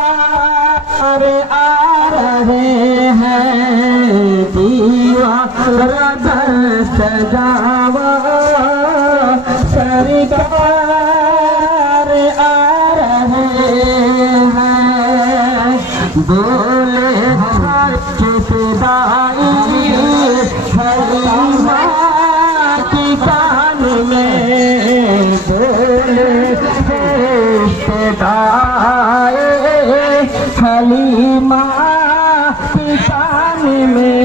सरकार आ रहे हैं दीवार सजावा सरकार आ रहे हैं बोले चिदाई हलीमा की कान में बोले चिदाई हलीमा की कान में